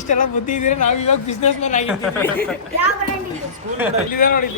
ಇಷ್ಟೆಲ್ಲ ಬುದ್ಧಿ ಇದ್ರೆ ನಾವ್ ಇವಾಗ ಬಿಸ್ನೆಸ್ ಮ್ಯಾನ್ ಆಗಿದ್ದೀವಿ. ಇಲ್ಲಿದೆ ನೋಡಿ.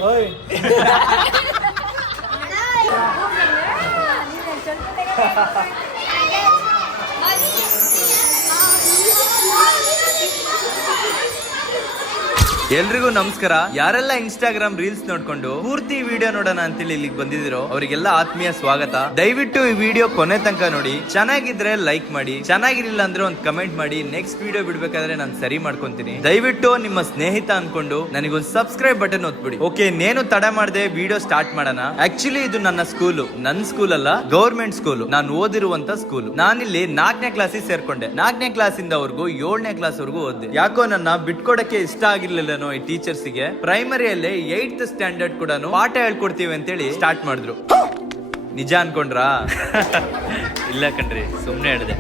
ಎಲ್ರಿಗೂ ನಮಸ್ಕಾರ. ಯಾರೆಲ್ಲ ಇನ್ಸ್ಟಾಗ್ರಾಮ್ ರೀಲ್ಸ್ ನೋಡ್ಕೊಂಡು ಪೂರ್ತಿ ವಿಡಿಯೋ ನೋಡೋಣ ಅಂತೇಳಿ ಇಲ್ಲಿಗೆ ಬಂದಿದಿರೋ ಅವರಿಗೆಲ್ಲ ಆತ್ಮೀಯ ಸ್ವಾಗತ. ದಯವಿಟ್ಟು ಈ ವಿಡಿಯೋ ಕೊನೆ ತನಕ ನೋಡಿ. ಚೆನ್ನಾಗಿದ್ರೆ ಲೈಕ್ ಮಾಡಿ, ಚೆನ್ನಾಗಿರ್ಲಿಲ್ಲ ಅಂದ್ರೆ ಒಂದು ಕಮೆಂಟ್ ಮಾಡಿ. ನೆಕ್ಸ್ಟ್ ವಿಡಿಯೋ ಬಿಡ್ಬೇಕಾದ್ರೆ ನಾನು ಸರಿ ಮಾಡ್ಕೊಂತೀನಿ. ದಯವಿಟ್ಟು ನಿಮ್ಮ ಸ್ನೇಹಿತ ಅನ್ಕೊಂಡು ನನಗೊಂದು ಸಬ್ಸ್ಕ್ರೈಬ್ ಬಟನ್ ಒತ್ಬಿಡಿ. ಓಕೆ, ನೇನು ತಡ ಮಾಡದೆ ವಿಡಿಯೋ ಸ್ಟಾರ್ಟ್ ಮಾಡೋಣ. ಆಕ್ಚುಲಿ ಇದು ನನ್ನ ಸ್ಕೂಲು. ನನ್ನ ಸ್ಕೂಲ್ ಅಲ್ಲ, ಗೌರ್ಮೆಂಟ್ ಸ್ಕೂಲ್. ನಾನು ಓದಿರುವಂತ ಸ್ಕೂಲ್. ನಾನಿಲ್ಲಿ 4ನೇ ಕ್ಲಾಸಿಗೆ ಸೇರ್ಕೊಂಡೆ. 4ನೇ ಕ್ಲಾಸಿಂದ ವರ್ಗು 7ನೇ ಕ್ಲಾಸ್ ವರ್ಗು ಓದಿದೆ. ಯಾಕೋ ನನ್ನ ಬಿಟ್ಕೊಡಕ್ಕೆ ಇಷ್ಟ ಆಗಿರ್ಲಿಲ್ಲ ಈ ಟೀಚರ್ಸ್ಗೆ. ಪ್ರೈಮರಿಯಲ್ಲಿ 8th ಸ್ಟ್ಯಾಂಡರ್ಡ್ ಕೂಡ ಪಾಠ ಹೇಳ್ಕೊಡ್ತೀವಿ ಅಂತೇಳಿ ಸ್ಟಾರ್ಟ್ ಮಾಡಿದ್ರು. ನಿಜ ಅನ್ಕೊಂಡ್ರಾ? ಇಲ್ಲ ಕಣ್ರಿ, ಸುಮ್ನೆ ಹೇಳಿದೆ.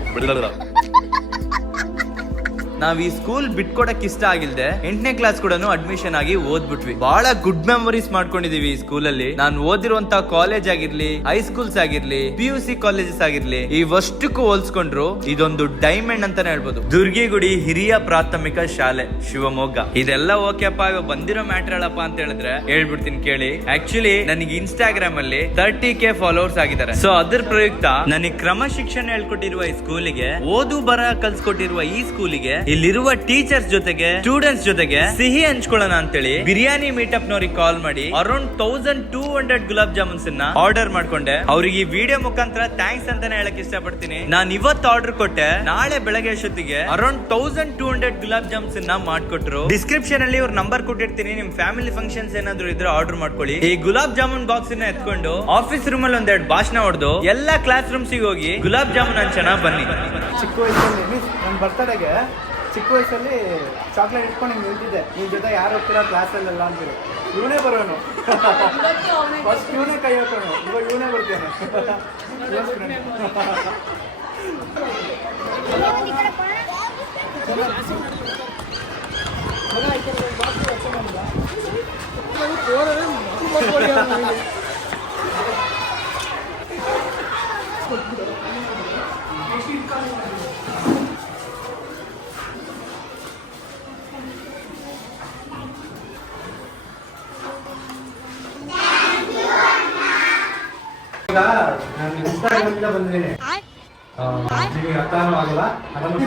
ನಾವ್ ಈ ಸ್ಕೂಲ್ ಬಿಟ್ಕೊಡಕ್ ಇಷ್ಟ ಆಗಿಲ್ದೆ 8ನೇ ಕ್ಲಾಸ್ ಕೂಡ ಅಡ್ಮಿಷನ್ ಆಗಿ ಓದ್ಬಿಟ್ವಿ. ಬಹಳ ಗುಡ್ ಮೆಮೊರೀಸ್ ಮಾಡ್ಕೊಂಡಿದೀವಿ ಈ ಸ್ಕೂಲ್ ಅಲ್ಲಿ. ನಾನು ಓದಿರುವಂತ ಕಾಲೇಜ್ ಆಗಿರ್ಲಿ, ಹೈಸ್ಕೂಲ್ಸ್ ಆಗಿರ್ಲಿ, PUC ಕಾಲೇಜಸ್ ಆಗಿರ್ಲಿ, ಇವಷ್ಟಕ್ಕೂ ಹೋಲ್ಸ್ಕೊಂಡ್ರು ಇದೊಂದು ಡೈಮಂಡ್ ಅಂತಾನೆ ಹೇಳ್ಬೋದು. ದುರ್ಗಿಗುಡಿ ಹಿರಿಯ ಪ್ರಾಥಮಿಕ ಶಾಲೆ, ಶಿವಮೊಗ್ಗ. ಇದೆಲ್ಲ ಓಕೆಪ್ಪ. ಇವಾಗ ಬಂದಿರೋ ಮ್ಯಾಟರ್ ಹೇಳಪ್ಪ ಅಂತ ಹೇಳಿದ್ರೆ ಹೇಳ್ಬಿಡ್ತೀನಿ ಕೇಳಿ. ಆಕ್ಚುಲಿ ನನಗೆ ಇನ್ಸ್ಟಾಗ್ರಾಮ್ ಅಲ್ಲಿ 30K ಫಾಲೋವರ್ಸ್ ಆಗಿದ್ದಾರೆ. ಸೊ ಅದ್ರ ಪ್ರಯುಕ್ತ ನನಗೆ ಕ್ರಮ ಶಿಕ್ಷಣ ಹೇಳ್ಕೊಟ್ಟಿರುವ ಈ ಸ್ಕೂಲಿಗೆ, ಓದು ಬರ ಕಲ್ಸ್ಕೊಟ್ಟಿರುವ ಈ ಸ್ಕೂಲಿಗೆ, ಇಲ್ಲಿರುವ ಟೀಚರ್ಸ್ ಜೊತೆಗೆ, ಸ್ಟೂಡೆಂಟ್ಸ್ ಜೊತೆಗೆ ಸಿಹಿ ಹಂಚ್ಕೊಳ್ಳೋಣ ಅಂತೇಳಿ ಬಿರಿಯಾನಿ ಮೀಟಪ್ ನವರಿಗೆ ಕಾಲ್ ಮಾಡಿ ಅರೌಂಡ್ 1200 ಗುಲಾಬ್ ಜಾಮೂನ್ಸ್ ಆರ್ಡರ್ ಮಾಡ್ಕೊಂಡೆ. ಅವ್ರಿಗೆ ಈ ವಿಡಿಯೋ ಮುಖಾಂತರ ಥ್ಯಾಂಕ್ಸ್ ಅಂತಾನೆ ಹೇಳಕ್ ಇಷ್ಟಪಡ್ತೀನಿ. ನಾನು ಇವತ್ತು ಆರ್ಡರ್ ಕೊಟ್ಟೆ, ನಾಳೆ ಬೆಳಗ್ಗೆ ಅಷ್ಟೊತ್ತಿಗೆ ಅರೌಂಡ್ 1200 ಗುಲಾಬ್ ಜಾಮೂನ್ಸ್ ಮಾಡ್ಕೊಟ್ರು. ಡಿಸ್ಕ್ರಿಪ್ಷನ್ ಅಲ್ಲಿ ಅವ್ರ ನಂಬರ್ ಕೊಟ್ಟಿರ್ತೀನಿ. ನಿಮ್ ಫ್ಯಾಮಿಲಿ ಫಂಕ್ಷನ್ಸ್ ಏನಾದ್ರು ಇದ್ರೆ ಆರ್ಡರ್ ಮಾಡ್ಕೊಳ್ಳಿ. ಈ ಗುಲಾಬ್ ಜಾಮೂನ್ ಬಾಕ್ಸ್ ಎತ್ಕೊಂಡು ಆಫೀಸ್ ರೂಮ್ ಅಲ್ಲಿ ಒಂದೆರಡು ಭಾಷಣ ಹೊಡೆದು ಎಲ್ಲಾ ಕ್ಲಾಸ್ ರೂಮ್ಸ್ ಹೋಗಿ ಗುಲಾಬ್ ಜಾಮೂನ್ ಹಂಚೋಣ ಬನ್ನಿ. ಚಿಕ್ಕ ವಯಸ್ಸಲ್ಲಿ ನನ್ನ ಬರ್ತಡೆಗೆ ಚಿಕ್ಕ ವಯಸ್ಸಲ್ಲಿ ಚಾಕ್ಲೇಟ್ ಇಟ್ಕೊಂಡು ಹಿಂಗೆ ನಿಂತಿದ್ದೆ. ನಿಮ್ಮ ಜೊತೆ ಯಾರು ಹೋಗ್ತೀರಾ ಕ್ಲಾಸಲ್ಲೆಲ್ಲ ಅಂತೀರಿ. ಇವನೇ ಬರೋನು, ಫಸ್ಟ್ ಇವನೇ ಕೈ ಹಾಕೋನು, ಇವಾಗ ಇವನೇ ಬರ್ತೇನೆ. ಈಗ ನಾನು ಇನ್ಸ್ಟಾಗ್ರಾಮಿಂದ ಬಂದಿದ್ದೀನಿ. ನಿಮಗೆ ಅರ್ಥನೂ ಆಗಲ್ಲ, ಅದನ್ನು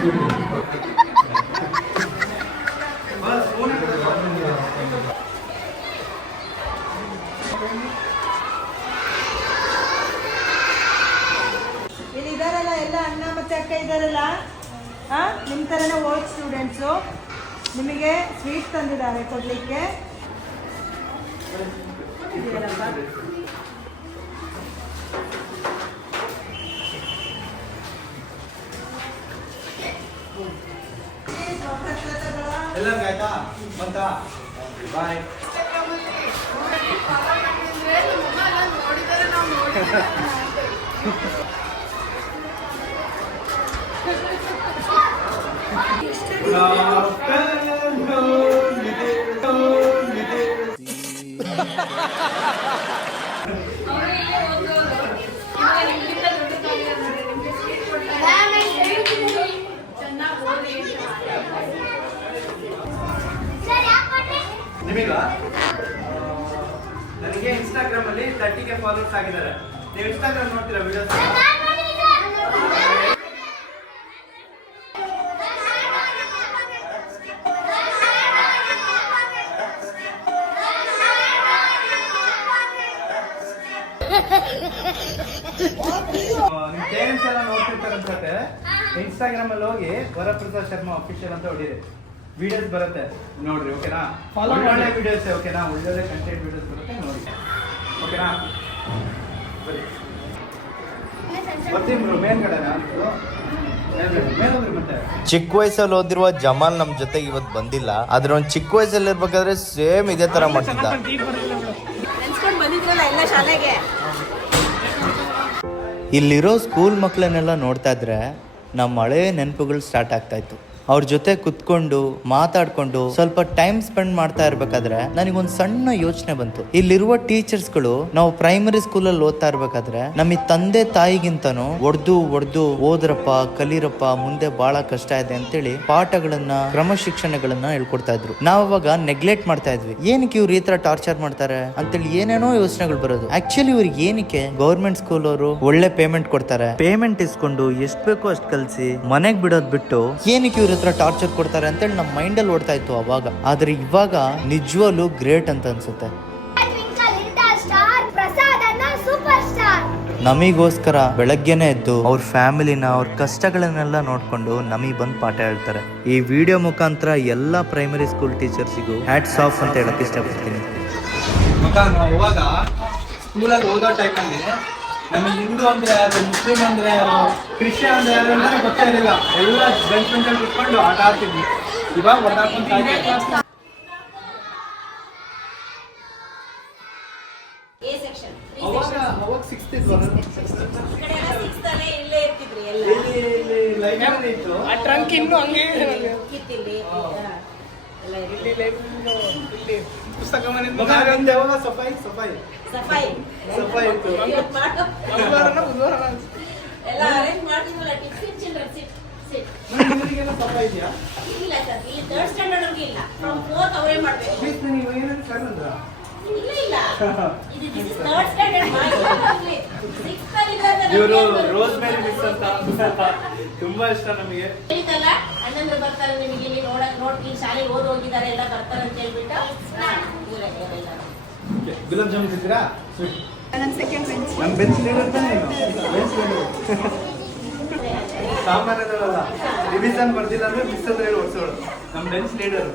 ಇಲ್ಲಿ ಇದಾರಲ್ಲ ಎಲ್ಲ ಅಣ್ಣ ಮತ್ತೆ ಅಕ್ಕ ಇದಾರಲ್ಲ, ನಿಮ್ಮ ಥರನೇ ಓಲ್ಡ್ ಸ್ಟೂಡೆಂಟ್ಸು. ನಿಮಗೆ ಸ್ವೀಟ್ ತಂದಿದ್ದಾರೆ ಕೊಡಲಿಕ್ಕೆ. ಎಲ್ಲರಿಗೂ ಆಯ್ತಾ? ಬಂತಾ? ಬಾಯ್. ನಿಮಗ ನನಗೆ ಇನ್ಸ್ಟಾಗ್ರಾಮ್ ಅಲ್ಲಿ 30K ಫಾಲೋವರ್ಸ್ ಆಗಿದ್ದಾರೆ. ನೀವು ಇನ್ಸ್ಟಾಗ್ರಾಮ್ ನೋಡ್ತೀರಾ ವಿಡಿಯೋಸ್? ನಿಮ್ ಪೇರೆಂಟ್ಸ್ ಎಲ್ಲ ನೋಡ್ತಿರ್ತಾರೆ ಅನ್ಸತ್ತೆ. ಇನ್ಸ್ಟಾಗ್ರಾಮ್ ಅಲ್ಲಿ ಹೋಗಿ ವರಪ್ರಸಾದ್ ಶರ್ಮಾ ಅಫಿಷಿಯಲ್ ಅಂತ ಹೊಡೀರಿ, ವಿಡಿಯೋಸ್ ಬರುತ್ತೆ ನೋಡ್ರಿ. ಓಕೆನಾ? ಒಳ್ಳೆ ವಿಡಿಯೋಸ್, ಓಕೆನಾ? ಒಳ್ಳೆ ಕಂಟೆಂಟ್ ವಿಡಿಯೋಸ್ ಬರುತ್ತೆ ನೋಡಿ. ಓಕೆನಾ? ಬರ್ತೀನಿ ಮೇಲ್ಗಡೆನಾ? ಚಿಕ್ಕ ವಯಸ್ಸಲ್ಲಿ ಓದಿರುವ ಜಮಾಲ್ ನಮ್ ಜೊತೆಗೆ ಇವತ್ತು ಬಂದಿಲ್ಲ. ಆದ್ರೆ ಅವ್ನು ಚಿಕ್ಕ ವಯಸ್ಸಲ್ಲಿ ಇರ್ಬೇಕಾದ್ರೆ ಸೇಮ್ ಇದೇ ತರ ಮಾಡ್ತಿದ್ದ. ಇಲ್ಲಿರೋ ಸ್ಕೂಲ್ ಮಕ್ಕಳನ್ನೆಲ್ಲ ನೋಡ್ತಾ ಇದ್ರೆ ನಮ್ಮ ಹಳೆ ನೆನಪುಗಳು ಸ್ಟಾರ್ಟ್ ಆಗ್ತಾ ಇತ್ತು. ಅವ್ರ ಜೊತೆ ಕುತ್ಕೊಂಡು ಮಾತಾಡ್ಕೊಂಡು ಸ್ವಲ್ಪ ಟೈಮ್ ಸ್ಪೆಂಡ್ ಮಾಡ್ತಾ ಇರ್ಬೇಕಾದ್ರೆ ನನಗೊಂದ್ ಸಣ್ಣ ಯೋಚನೆ ಬಂತು. ಇಲ್ಲಿರುವ ಟೀಚರ್ಸ್ ಗಳು ನಾವು ಪ್ರೈಮರಿ ಸ್ಕೂಲ್ ಅಲ್ಲಿ ಓದ್ತಾ ಇರ್ಬೇಕಾದ್ರೆ ನಮ್ಮ ತಂದೆ ತಾಯಿಗಿಂತನೂ ಒಡ್ದು ಓದ್ರಪ್ಪ ಕಲೀರಪ್ಪ ಮುಂದೆ ಬಹಳ ಕಷ್ಟ ಇದೆ ಅಂತೇಳಿ ಪಾಠಗಳನ್ನ ಕ್ರಮಶಿಕ್ಷಣೆಗಳನ್ನ ಹೇಳ್ಕೊಡ್ತಾ ಇದ್ರು. ನಾವ್ ಅವಾಗ ನೆಗ್ಲೆಕ್ಟ್ ಮಾಡ್ತಾ ಇದ್ವಿ. ಏನಕ್ಕೆ ಇವ್ರು ಈ ತರ ಟಾರ್ಚರ್ ಮಾಡ್ತಾರೆ ಅಂತೇಳಿ ಏನೇನೋ ಯೋಚನೆಗಳು ಬರೋದು. ಆಕ್ಚುಲಿ ಇವ್ರಿಗೆ ಏನಕ್ಕೆ ಗೌರ್ಮೆಂಟ್ ಸ್ಕೂಲ್ ಅವರು ಒಳ್ಳೆ ಪೇಮೆಂಟ್ ಕೊಡ್ತಾರೆ, ಪೇಮೆಂಟ್ ಇಸ್ಕೊಂಡು ಎಷ್ಟ್ ಬೇಕೋ ಅಷ್ಟ್ ಕಲ್ಸಿ ಮನೆಗ್ ಬಿಡೋದ್ ಬಿಟ್ಟು ಏನಕ್ಕೆ ಇವ್ರ ಹತ್ರ ಟಾರ್ಚರ್ ಕೊಡ್ತಾರೆ ಅಂತೇಳಿ ನಮ್ಮ ಮೈಂಡ್ ಅಲ್ಲಿ ಓಡ್ತಾ ಇತ್ತು ಅವಾಗ. ಆದ್ರೆ ಇವಾಗ ನಿಜವಾಗ್ಲೂ ಗ್ರೇಟ್ ಅಂತ ಅನ್ಸುತ್ತೆ. ನಮಿಗೋಸ್ಕರ ಬೆಳಗ್ಗೆನೆ ಎದ್ದು ಅವ್ರ ಫ್ಯಾಮಿಲಿನ ಅವ್ರ ಕಷ್ಟಗಳನ್ನೆಲ್ಲ ನೋಡ್ಕೊಂಡು ನಮಗ್ ಬಂದ್ ಪಾಠ ಹೇಳ್ತಾರೆ. ಈ ವಿಡಿಯೋ ಮುಖಾಂತರ ಎಲ್ಲಾ ಪ್ರೈಮರಿ ಸ್ಕೂಲ್ ಟೀಚರ್ಸಿಗೂ ಹ್ಯಾಟ್ಸ್ ಆಫ್ ಅಂತ ಹೇಳಕ್ ಇಷ್ಟಪಡ್ತೀನಿ. ಅವಾಗ ಸ್ಕೂಲಲ್ಲಿ ಓದೋ ಟೈಮಲ್ಲಿ ನಮಗೆ ಹಿಂದೂ ಅಂದ್ರೆ ಯಾರು, ಮುಸ್ಲಿಂ ಅಂದ್ರೆ ಯಾರು, ಕ್ರಿಶ್ಚಿಯನ್ ಅಂದ್ರೆ ಯಾರು ಅಂದ್ರೆ ಗೊತ್ತೇ ಇರಲಿಲ್ಲ. ಎಲ್ಲ ಬೆಂಚ್ ಬೆಂಚಲ್ಲಿ ಕುತ್ಕೊಂಡು ಆಟ ಆಡ್ತಿದ್ವಿ. ಇವಾಗ ಹೊಡೆದಾಕೊಂಡು ಅವಾಗ ಸಿಕ್ಸ್ತ್ ಇತ್ತು, ಲೈಬ್ರರಿ ಇತ್ತು. ಟ್ರಂಕ್ ಇನ್ನು ಹಂಗೆ ಪುಸ್ತಕ ಮನೆ ಯಾವಾಗ ಸಫಾಯಿ ಸಫಾಯಿ ಸಫಾಯಿ ಇತ್ತು. ಇವರಿಗೆಲ್ಲ ಸಫಾಯಿ ಇದೆಯಾ? ಇಲ್ಲ ಸರ್, ಇಲ್ಲಿ 3rd ಸ್ಟ್ಯಾಂಡರ್ಡ್ ಅವ್ರಿಗೆ ಇಲ್ಲ, ಫ್ರಮ್ 4th ಅವರೇ ಮಾಡಬೇಕು. ನೀವು ಏನೇನು ಸರ್ ಅಂದ್ರ? ಇಲ್ಲ ಇಲ್ಲ, ಇದು this is 3rd ಸ್ಟ್ಯಾಂಡರ್ಡ್ ಮಾಡಿ 6th ಅಲ್ಲಿ ಇದ್ದಾರೆ. ಇವರು ರೋಸ್ ಮೇರಿ ಮಿಸ್ ಅಂತ ತುಂಬಾ ಇಷ್ಟ ನಮಗೆ. ಹೇಳಿದಲ್ಲ ಅಣ್ಣಂದ್ರು ಬರ್ತಾರೆ ನಿಮಗೆ, ಇಲ್ಲಿ ನೋಡ್ತೀನಿ ಶಾಲೆಗೆ ಓದಿ ಹೋಗಿದ್ದಾರೆ ಎಲ್ಲ ಬರ್ತಾರೆ ಅಂತ ಹೇಳ್ಬಿಟ್ಟು ಇವರೆಲ್ಲ ಗುಲಾಬ್ ಜಾಮೂನ್ ತಿಂತೀರಾ? ನನ್ನ ಸೆಕೆಂಡ್ ಬೆಂಚ್. ನಮ್ಮ ಬೆಂಚ್ ಲೀಡರ್ ತಾನೇ ಬೆಂಚ್ ಲೀಡರ್. ಸಾಮಾನ್ಯದಲ್ಲ, ರಿವಿಷನ್ ಬರ್ದಿಲ್ಲ ಅಂದ್ರೆ ಮಿಸ್ ಅಂತ ಹೇಳಿ ಓಡಿಸೋಳು. ನಮ್ಮ ಬೆಂಚ್ ಲೀಡರ್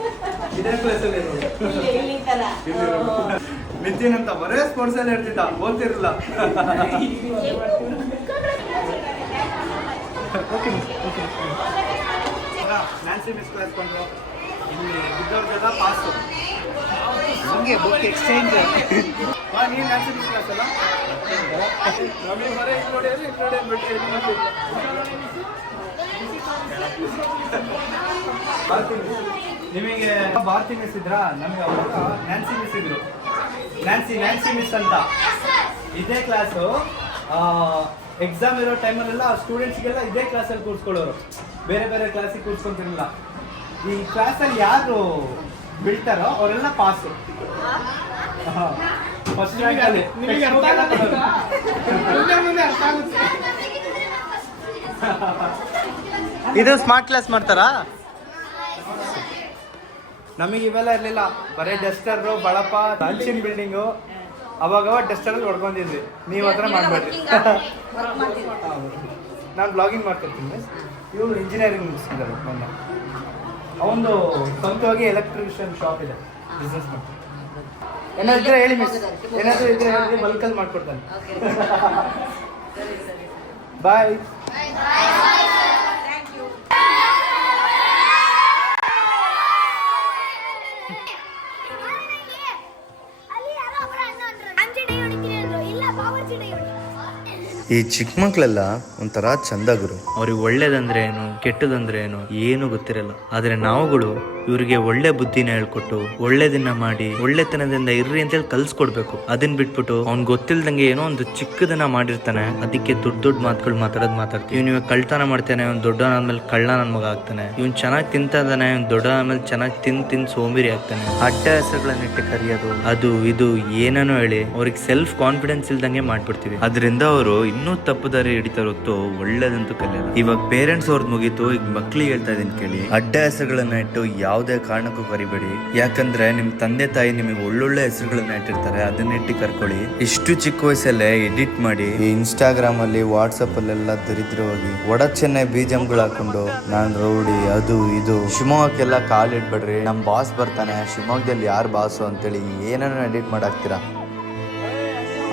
ಇದೇ ಕ್ಲಾಸಲ್ಲಿ ನಿತಿನ್ ಅಂತ ಬರೇ ಸ್ಪೋರ್ಟ್ಸ್ ಅಲ್ಲಿ ಹೇಳ್ತಿದ್ದ, ಓದ್ತಿರಲಿಲ್ಲ. ನ್ಯಾನ್ಸಿ ಮಿಸ್ ಕ್ಲಾಸ್ ಕೊಂಡ್ರು, ಇಲ್ಲಿ ಬಿದ್ದವ್ರಿಗೆಲ್ಲ ಪಾಸು, ಹಂಗೆ ಬುಕ್ ಎಕ್ಸ್ಚೇಂಜ್. ನೀನು ನ್ಯಾನ್ಸಿ ಮಿಸ್ ಕ್ಲಾಸ್ ಅಲ್ಲ? ನಮಗೆ ಬರೀ ನೋಡಿ ಅಂದ್ಬಿಟ್ಟು ನಿಮಗೆ ಭಾರತಿ ಮಿಸ್ ಇದ್ರಾ? ನಮಗೆ ಅವಾಗ ನ್ಯಾನ್ಸಿ ಮಿಸ್ ಇದ್ರು. ನ್ಯಾನ್ಸಿ ಮಿಸ್ ಅಂತ ಇದೇ ಕ್ಲಾಸು. ಎಕ್ಸಾಮ್ ಇರೋ ಟೈಮಲ್ಲೆಲ್ಲ ಸ್ಟೂಡೆಂಟ್ಸ್ಗೆಲ್ಲ ಇದೇ ಕ್ಲಾಸಲ್ಲಿ ಕೂರಿಸ್ಕೊಳ್ಳೋರು, ಬೇರೆ ಬೇರೆ ಕ್ಲಾಸಿಗೆ ಕೂರಿಸ್ಕೊಂತಿರಲಿಲ್ಲ. ಈ ಕ್ಲಾಸಲ್ಲಿ ಯಾರು ಬೀಳ್ತಾರೋ ಅವರೆಲ್ಲ ಪಾಸು. ಫಸ್ಟ್ ರ್ಯಾಂಕಲ್ಲಿ ಇದು ಸ್ಮಾರ್ಟ್ ಕ್ಲಾಸ್ ಮಾಡ್ತಾರಾ? ನಮಗೆ ಇವೆಲ್ಲ ಇರಲಿಲ್ಲ, ಬರೀ ಡಸ್ಟರು ಬಳಪ ಹಲ್ಚಿನ ಬಿಲ್ಡಿಂಗು. ಅವಾಗ ಡಸ್ಟರಲ್ಲಿ ಹೊಡ್ಕೊಂಡಿದ್ವಿ. ನೀವು ಹತ್ರ ಮಾಡಬೇಡ್ರಿ. ನಾನು ಬ್ಲಾಗಿಂಗ್ ಮಾಡ್ಕೊಡ್ತೀನಿ ಮಿಸ್. ಇವರು ಇಂಜಿನಿಯರಿಂಗ್ ಮುಗಿಸಿದ್ದಾರೆ ಮೊನ್ನೆ. ಅವೊಂದು ಸ್ವಂತವಾಗಿ ಎಲೆಕ್ಟ್ರಿಷಿಯನ್ ಶಾಪ್ ಇದೆ, ಬಿಸ್ನೆಸ್ ಮಾಡ್ತಾರೆ. ಏನಾದ್ರು ಇದ್ರೆ ಹೇಳಿ ಮಿಸ್, ಏನಾದರೂ ಇದ್ರೆ ಹೇಳಿ, ಬಲ್ಕಲ್ಲಿ ಮಾಡ್ಕೊಡ್ತಾನೆ. ಬಾಯ್. ಈ ಚಿಕ್ಕ ಮಕ್ಳೆಲ್ಲ ಒಂಥರ ಚಂದ ಗುರು. ಅವ್ರಿಗೆ ಒಳ್ಳೇದಂದ್ರೆ ಏನು ಕೆಟ್ಟದಂದ್ರೆ ಏನು ಗೊತ್ತಿರಲ್ಲ. ಆದ್ರೆ ನಾವುಗಳು ಇವ್ರಿಗೆ ಒಳ್ಳೆ ಬುದ್ಧಿನ ಹೇಳ್ಕೊಟ್ಟು ಒಳ್ಳೇದನ್ನ ಮಾಡಿ ಒಳ್ಳೆತನದಿಂದ ಇರ್ರಿ ಅಂತೇಳಿ ಕಲ್ಸ್ಕೊಡ್ಬೇಕು. ಅದನ್ನ ಬಿಟ್ಬಿಟ್ಟು ಅವ್ನ್ ಗೊತ್ತಿಲ್ದಂಗೆ ಏನೋ ಒಂದು ಚಿಕ್ಕದನ್ನ ಮಾಡಿರ್ತಾನೆ, ಅದಕ್ಕೆ ದೊಡ್ಡ ಮಾತುಗಳು ಮಾತಾಡ್ತೀವಿ. ಇವ್ನ ಕಳ್ತನ ಮಾಡ್ತಾನೆ, ಅವ್ನ್ ದೊಡ್ಡವನಾದ್ಮೇಲೆ ಕಳ್ಳ ನನ್ ಮಗ ಆಗ್ತಾನೆ. ಇವ್ನ್ ಚೆನ್ನಾಗಿ ತಿಂತಾನೆ, ಇವ್ನ್ ದೊಡ್ಡವನಾದ್ಮೇಲೆ ಚೆನ್ನಾಗಿ ತಿಂದು ಸೋಂಬೇರಿ ಆಗ್ತಾನೆ. ಅಡ್ಡ ಹೆಸರುಗಳನ್ನಿಟ್ಟು ಕರೆಯೋದು, ಅದು ಇದು ಏನೇನೋ ಹೇಳಿ ಅವ್ರಿಗೆ ಸೆಲ್ಫ್ ಕಾನ್ಫಿಡೆನ್ಸ್ ಇಲ್ದಂಗೆ ಮಾಡ್ಬಿಡ್ತೀವಿ. ಅದರಿಂದ ಅವರು ಇನ್ನೂ ತಪ್ಪು ದಾರಿ ಹಿಡಿತಾರ ಹೊತ್ತು ಒಳ್ಳೇದಂತೂ ಕಲಿಯಲ್ಲ. ಇವಾಗ ಪೇರೆಂಟ್ಸ್ ಅವ್ರದ್ದು ಮುಗೀತು, ಈಗ ಮಕ್ಳಿಗೆ ಹೇಳ್ತಾ ಇದೀನಿ ಕೇಳಿ. ಅಡ್ಡ ಹೆಸರುಗಳನ್ನ ಇಟ್ಟು ಯಾವುದೇ ಕಾರಣಕ್ಕೂ ಕರಿಬೇಡಿ. ಯಾಕಂದ್ರೆ ನಿಮ್ ತಂದೆ ತಾಯಿ ನಿಮಗೆ ಒಳ್ಳೊಳ್ಳೆ ಹೆಸರುಗಳನ್ನ ಇಟ್ಟಿರ್ತಾರೆ, ಅದನ್ನಿಟ್ಟು ಕರ್ಕೊಳ್ಳಿ. ಇಷ್ಟು ಚಿಕ್ಕ ವಯಸ್ಸಲ್ಲೇ ಎಡಿಟ್ ಮಾಡಿ ಇನ್ಸ್ಟಾಗ್ರಾಮ್ ಅಲ್ಲಿ ವಾಟ್ಸಪ್ ಅಲ್ಲೆಲ್ಲ ದರಿದ್ರವಾಗಿ ಒಡಚೆನ್ನೆ ಬೀಜಂಗಳು ಹಾಕೊಂಡು ನಾನ್ ರೌಡಿ ಅದು ಇದು. ಶಿವಮೊಗ್ಗಕ್ಕೆಲ್ಲ ಕಾಲಿಡ್ಬೇಡ್ರಿ, ನಮ್ ಬಾಸ್ ಬರ್ತಾನೆ, ಶಿವಮೊಗ್ಗದಲ್ಲಿ ಯಾರು ಬಾಸು ಅಂತೇಳಿ ಏನೇನೋ ಎಡಿಟ್ ಮಾಡಾಕ್ತೀರಾ.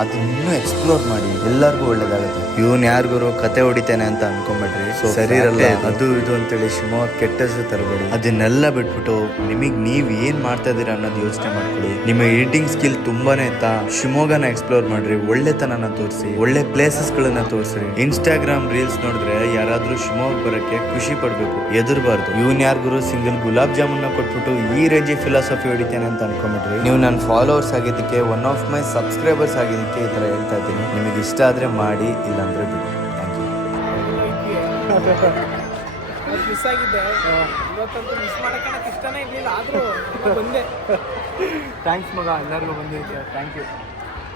ಅದನ್ನ ಇನ್ನೂ ಎಕ್ಸ್ಪ್ಲೋರ್ ಮಾಡಿ, ಎಲ್ಲರಿಗೂ ಒಳ್ಳೇದಾಗುತ್ತೆ. ಇವನ್ ಯಾರಿಗೂ ಕತೆ ಹೊಡಿತೇನೆ ಅಂತ ಅನ್ಕೊಂಬಿಟ್ರಿ, ಸೊ ಸರಿ ಇರಲ್ಲ ಅದು ಇದು ಅಂತೇಳಿ ಶಿವಮೊಗ್ಗ ಕೆಟ್ಟ ಹೆಸರು ತರಬೇಡಿ. ಅದನ್ನೆಲ್ಲ ಬಿಟ್ಬಿಟ್ಟು ನಿಮಗ್ ನೀವ್ ಏನ್ ಮಾಡ್ತಾ ಇದೀರಾ ಅನ್ನೋದು ಯೋಚನೆ ಮಾಡ್ಕೊಳ್ಳಿ. ನಿಮ್ಮ ಎಡಿಟಿಂಗ್ ಸ್ಕಿಲ್ ತುಂಬಾನೇ ಇತ್ತಾ, ಶಿವಮೊಗ್ಗನ ಎಕ್ಸ್ಪ್ಲೋರ್ ಮಾಡ್ರಿ, ಒಳ್ಳೆತನನ ತೋರಿಸಿ, ಒಳ್ಳೆ ಪ್ಲೇಸಸ್ ಗಳನ್ನ ತೋರಿಸ್ರಿ. ಇನ್ಸ್ಟಾಗ್ರಾಮ್ ರೀಲ್ಸ್ ನೋಡಿದ್ರೆ ಯಾರಾದ್ರೂ ಶಿವಮೊಗ್ಗ ಬರಕ್ಕೆ ಖುಷಿ ಪಡ್ಬೇಕು, ಎದುರ್ಬಾರ್ದು. ಇವನ್ ಯಾರಿಗೂ ಸಿಂಗಲ್ ಗುಲಾಬ್ ಜಾಮೂನ್ ಕೊಟ್ಬಿಟ್ಟು ಈ ರೇಂಜ್ ಫಿಲಾಸಫಿ ಹೊಡಿತೇನೆ ಅಂತ ಅನ್ಕೊಂಬಿಟ್ರಿ. ನೀವು ನನ್ನ ಫಾಲೋವರ್ಸ್ ಆಗಿದ್ದಕ್ಕೆ, ಒನ್ ಆಫ್ ಮೈ ಸಬ್ಸ್ಕ್ರೈಬರ್ಸ್ ಆಗಿದ್ದಕ್ಕೆ ಈ ತರ ಹೇಳ್ತಾ ಇದ್ದೀನಿ. ನಿಮಗೆ ಇಷ್ಟ ಆದ್ರೆ ಮಾಡಿ, ಇಲ್ಲಾಂದ್ರೆ ಬಿಡಿ. Thank you. ಮಿಸ್ ಆಗಿದ್ದೆ ಇವತ್ತಂತೂ ಮಿಸ್ ಮಾಡಕ್ಕೆ ಇಷ್ಟನೇ ಇರಲಿಲ್ಲ, ಆದರೂ ಬಂದೆ. ಥ್ಯಾಂಕ್ಸ್ ಮಗ, ಎಲ್ಲರಿಗೂ ಬಂದಿರುತ್ತೆ. Thank you.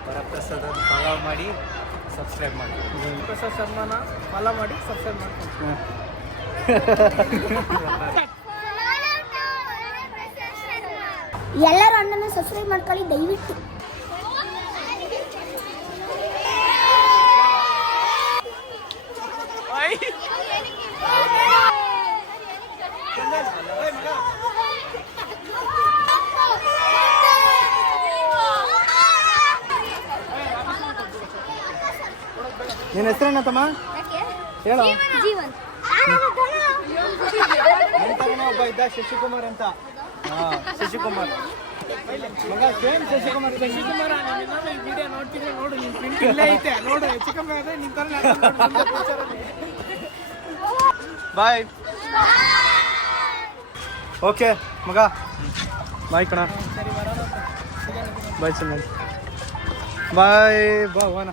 ವರಪ್ರಸಾದ್ ಫಾಲೋ ಮಾಡಿ, ಸಬ್ಸ್ಕ್ರೈಬ್ ಮಾಡಿ. ಪ್ರಸಾದ್ ಶರ್ಮಾನ ಫಾಲೋ ಮಾಡಿ, ಸಬ್ಸ್ಕ್ರೈಬ್ ಮಾಡ್ಕೊಂಡು ಎಲ್ಲರೂ ಅಣ್ಣನ ಸಬ್ಸ್ಕ್ರೈಬ್ ಮಾಡ್ಕೊಳ್ಳಿ ದಯವಿಟ್ಟು. ನಿನ್ನ ಹೆಸರೇನ ತಮ್ಮ? ಹೇಳು. ಜೀವನ್ ಒಬ್ಬ ಇದ್ದ ಶಶಿಕುಮಾರ್ ಅಂತ. ಶಶಿಕುಮಾರ್ ಮಗ, ಸೇಮ್ ಶಶಿಕುಮಾರ್. ಶಶಿಕುಮಾರ, ನೀನು ಈ ವಿಡಿಯೋ ನೋಡ್ತಿದ್ರೆ ನೋಡು, ನಿನ್ನ ಪ್ರಿಂಟ್ ಇಲ್ಲೇ ಐತೆ ನೋಡು. ಹೆಚ್ಚು ಕಮ್ಮಿ ಆದರೆ ನಿನ್ನ ಥರ ಬಾಯ್. ಓಕೆ ಮಗ, ಬಾಯ್ ಕಣ. ಬಾಯ್ ಸುಮ್ಮನೆ ಬಾಯ್. ಬಾ ಹೋಗೋಣ.